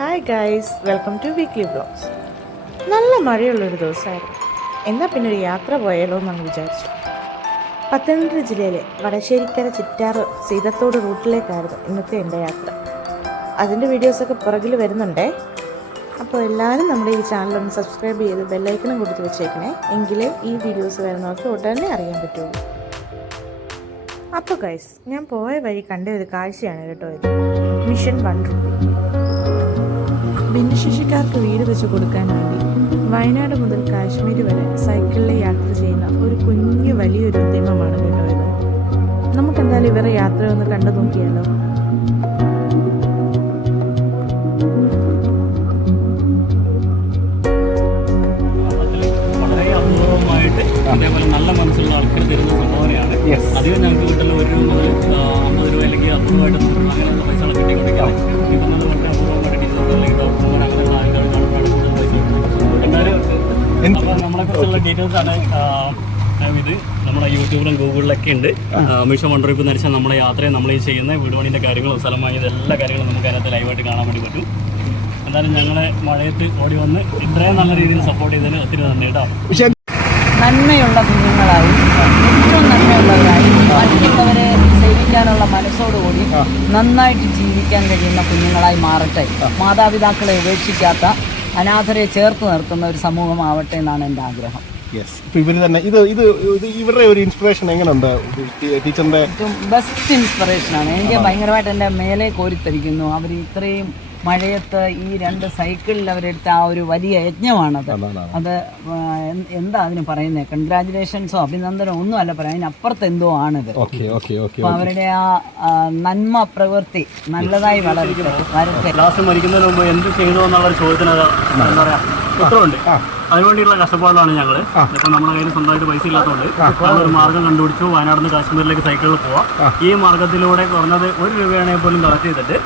Hi guys, welcome to weekly vlogs. നല്ല മഴയുള്ളൊരു ദിവസമായിരുന്നു. എന്നാൽ പിന്നെ ഒരു യാത്ര പോയാലോ എന്നങ്ങ് വിചാരിച്ചു. പത്തനംതിട്ട ജില്ലയിലെ വടശ്ശേരിക്കര ചിറ്റാറ് സീതത്തോട് റൂട്ടിലേക്കായിരുന്നു ഇന്നത്തെ എൻ്റെ യാത്ര. അതിൻ്റെ വീഡിയോസൊക്കെ പുറകിൽ വരുന്നുണ്ടേ. അപ്പോൾ എല്ലാവരും നമ്മുടെ ഈ ചാനലൊന്ന് സബ്സ്ക്രൈബ് ചെയ്ത് ബെല്ലൈക്കണും കൊടുത്ത് വെച്ചേക്കണേ, എങ്കിലേ ഈ വീഡിയോസ് വരുന്നവർക്ക് ഉടനെ അറിയാൻ പറ്റുള്ളൂ. അപ്പോൾ ഗൈസ്, ഞാൻ പോയ വഴി കണ്ട ഒരു കാഴ്ചയാണ് കേട്ടോ ഇത്. മിഷൻ 1 രൂപ ഭിന്നശേഷിക്കാർക്ക് വീട് വെച്ച് കൊടുക്കാൻ വേണ്ടി വയനാട് മുതൽ കാശ്മീർ വരെ സൈക്കിളിൽ യാത്ര ചെയ്യുന്ന ഒരു കുഞ്ഞു വലിയൊരു ഉദ്യമമാണ് കേട്ടോ ഇത്. നമുക്കെന്തായാലും ഇവരെ യാത്ര ഒന്ന് കണ്ടു നോക്കിയാലോ. വളരെ അപൂർവമായിട്ട് അതേപോലെ നല്ല മനസ്സുള്ള ആൾക്കാർ തരുന്ന സംഭാവനയാണ്. അധികം ഞങ്ങൾക്ക് കിട്ടുന്ന 1 രൂപ മുതൽ 50 രൂപ അല്ലെങ്കിൽ അപൂർവമായിട്ട് അങ്ങനെയുള്ള പൈസകൾ കിട്ടിക്കൊണ്ടിരിക്കുകയാണ്. ഇപ്പം നല്ല വളരെ അപൂർവമായിട്ട് ടീച്ചേഴ്സ് അല്ലെങ്കിൽ ഡോക്ടർമാർ അങ്ങനെയുള്ള ആൾക്കാർക്കാണ് കൂടുതൽ പൈസ കൊടുക്കുന്നത്. എന്നാലും അപ്പോൾ നമ്മളെക്കുറിച്ചുള്ള ഡീറ്റെയിൽസാണ് ഇത് നമ്മുടെ യൂട്യൂബിലും ഗൂഗിളിലൊക്കെ ഉണ്ട്. മിഷൻ 1 രൂപ എന്ന് വെച്ചാൽ നമ്മുടെ യാത്രയും നമ്മൾ ഈ ചെയ്യുന്ന വീട് പണിൻ്റെ കാര്യങ്ങളും സ്ഥലം വാങ്ങിയത് എല്ലാ കാര്യങ്ങളും നമുക്ക് അതിനകത്ത് ലൈവായിട്ട് കാണാൻ വേണ്ടി പറ്റും. എന്തായാലും ഞങ്ങളെ മഴയത്ത് ഓടി വന്ന് ഇത്രയും നല്ല രീതിയിൽ സപ്പോർട്ട് ചെയ്തതിന് ഒത്തിരി നന്ദി കേട്ടോ. നന്മയുള്ള കുഞ്ഞുങ്ങളായി, ഏറ്റവും നന്മയുള്ളവരായി, മറ്റുള്ളവരെ സേവിക്കാനുള്ള മനസ്സോടുകൂടി നന്നായിട്ട് ജീവിക്കാൻ കഴിയുന്ന കുഞ്ഞുങ്ങളായി മാറട്ടെ. മാതാപിതാക്കളെ ഉപേക്ഷിക്കാത്ത, അനാഥരെ ചേർത്ത് നിർത്തുന്ന ഒരു സമൂഹമാവട്ടെ എന്നാണ് എൻ്റെ ആഗ്രഹം. ഇവര് തന്നെ ഇത് ഇവരുടെ ഒരു ഇൻസ്പിറേഷൻ എങ്ങനെയുണ്ട് ടീച്ചറിന്റെ? ബെസ്റ്റ് ഇൻസ്പിറേഷനാണ്. എനിക്ക് ഭയങ്കരമായിട്ട് എൻ്റെ മേലെ കോരിത്തരിക്കുന്നു. അവർ ഇത്രയും മഴയത്ത് ഈ 2 സൈക്കിളിൽ അവരെടുത്ത ആ ഒരു വലിയ യജ്ഞമാണത്. അത് എന്താ അതിന് പറയുന്നത്? കൺഗ്രാജുലേഷൻസോ അഭിനന്ദനോ ഒന്നും അല്ല പറയാം, അതിനപ്പുറത്ത് എന്തോ ആണിത്. അപ്പോൾ അവരുടെ ആ നന്മ പ്രവൃത്തി നല്ലതായി വരട്ടെ. ലാസ്റ്റ് മരിക്കുന്നതിന് മുമ്പ് എന്ത് ചെയ്തു എന്നുള്ള ചോദ്യത്തിന് എന്താ പറയാ ഉത്തരവുണ്ട്. അതിനുവേണ്ടിയുള്ള കഷ്ടപ്പാടാണ് ഞങ്ങൾ. ഇപ്പം നമ്മുടെ കയ്യിൽ സ്വന്തമായിട്ട് പൈസ ഇല്ലാത്തതുകൊണ്ട് ഞങ്ങളൊരു മാർഗ്ഗം കണ്ടുപിടിച്ചു. വയനാട് നിന്ന് കാശ്മീരിലേക്ക് സൈക്കിളിൽ പോവാം. ഈ മാർഗ്ഗത്തിലൂടെ കുറഞ്ഞത് 1 രൂപയാണെങ്കിൽ പോലും കളക്ട് ചെയ്തിട്ട്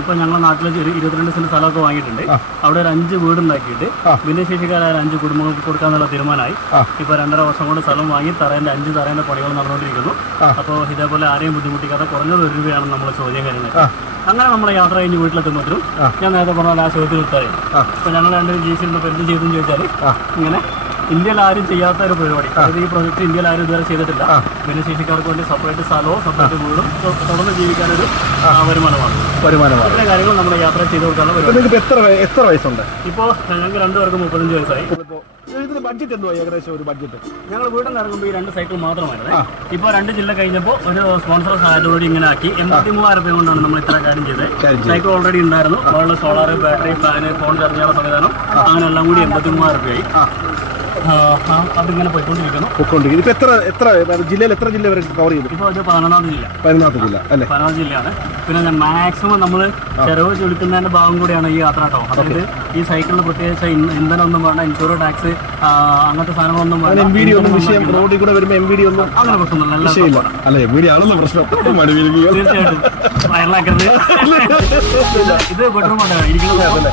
ഇപ്പം ഞങ്ങളുടെ നാട്ടിൽ 22 സെന്റ് സ്ഥലമൊക്കെ വാങ്ങിയിട്ടുണ്ട്. അവിടെ ഒരു 5 വീടുണ്ടാക്കിയിട്ട് ഭിന്നശേഷിക്കാരായ 5 കുടുംബങ്ങൾക്ക് കൊടുക്കാന്നുള്ള തീരുമാനമായി. ഇപ്പം 2.5 വർഷം കൊണ്ട് സ്ഥലം വാങ്ങി 5 തറേൻ്റെ പണികൾ നടന്നുകൊണ്ടിരിക്കുന്നു. അപ്പോൾ ഇതേപോലെ ആരെയും ബുദ്ധിമുട്ടിക്കാതെ കുറഞ്ഞത് 1 രൂപയാണ് നമ്മൾ ചോദ്യം കാര്യങ്ങൾ. അങ്ങനെ നമ്മുടെ യാത്ര കഴിഞ്ഞ് വീട്ടിലെത്തുമ്പോഴും ഞാൻ നേരത്തെ പറഞ്ഞ ആ ചോദ്യത്തിൽ ഉത്തരം. അപ്പോൾ ഞങ്ങൾ 2 ജീവിച്ചിരുന്നപ്പോൾ എന്ത് ചെയ്തെന്ന് ചോദിച്ചാൽ, ഇങ്ങനെ ഇന്ത്യയിൽ ആരും ചെയ്യാത്ത ഒരു പരിപാടി. അതായത് ഈ പ്രോജക്റ്റ് ഇന്ത്യയിൽ ആരും ഇതുവരെ ചെയ്തിട്ടില്ല. ഭിന്നശേഷിക്കാർക്ക് വേണ്ടി സെപ്പറേറ്റ് സ്ഥലവും സെപ്പറേറ്റ് വീടും തുടർന്ന് ജീവിക്കാനൊരു വരുമാനമാണ്. ഇത്രയും കാര്യങ്ങൾ നമ്മുടെ യാത്ര ചെയ്ത് കൊടുക്കാനുള്ള പരിപാടി. എത്ര വയസ്സുണ്ട് ഇപ്പോൾ ഞങ്ങൾക്ക് 2 പേർക്ക് 35 വയസ്സായി. ബഡ്ജറ്റ് എന്തോ ഏകദേശം ഒരു ബഡ്ജറ്റ്? ഞങ്ങൾ വീട്ടിൽ നിന്ന് ഇറങ്ങുമ്പോൾ ഈ 2 സൈക്കിൾ മാത്രമായിരുന്നു. ഇപ്പോൾ 2 ജില്ല കഴിഞ്ഞപ്പോൾ ഒരു സ്പോൺസർ സഹായത്തോടെ ഇങ്ങനെ ആക്കി 83,000 രൂപ കൊണ്ടാണ് നമ്മൾ ഇത്ര കാര്യം ചെയ്തത്. സൈക്കിൾ ഓൾറെഡി ഉണ്ടായിരുന്നു. അതുപോലെ solar, battery, fan, phone charge ചെയ്യാനുള്ള സംവിധാനം, അങ്ങനെ എല്ലാം കൂടി 83,000 രൂപയായി. അതിങ്ങനെ പോയിക്കൊണ്ടിരിക്കുന്നു. ഇപ്പൊ എത്ര ജില്ലയിൽ എത്ര ജില്ല വരെ കവർ ചെയ്തു? ഇപ്പോൾ അത് 11ാമത്തെ ജില്ല. 11ാമത്തെ ജില്ല അല്ലേ? 11ാം ജില്ലയാണ്. പിന്നെ മാക്സിമം നമ്മൾ ചെലവ് ചുരുക്കുന്നതിന്റെ ഭാഗം കൂടിയാണ് ഈ യാത്ര കേട്ടോ. അതായത് ഈ സൈക്കിളിന് പ്രത്യേകിച്ച് ഇന്ധനം ഒന്നും വേണ്ട, ഇൻഷുറൻസ്, ടാക്സ്, അങ്ങനത്തെ സാധനങ്ങളൊന്നും വേണ്ട. റോഡിൽ കൂടെ വരുമ്പോൾ MVD ഒന്നും അങ്ങനെ പ്രശ്നമൊന്നുമില്ല. തീർച്ചയായിട്ടും വയറിലാക്കരുത്. ഇത് ബെഡ്റൂമാണ് ഇരിക്കുന്നത്.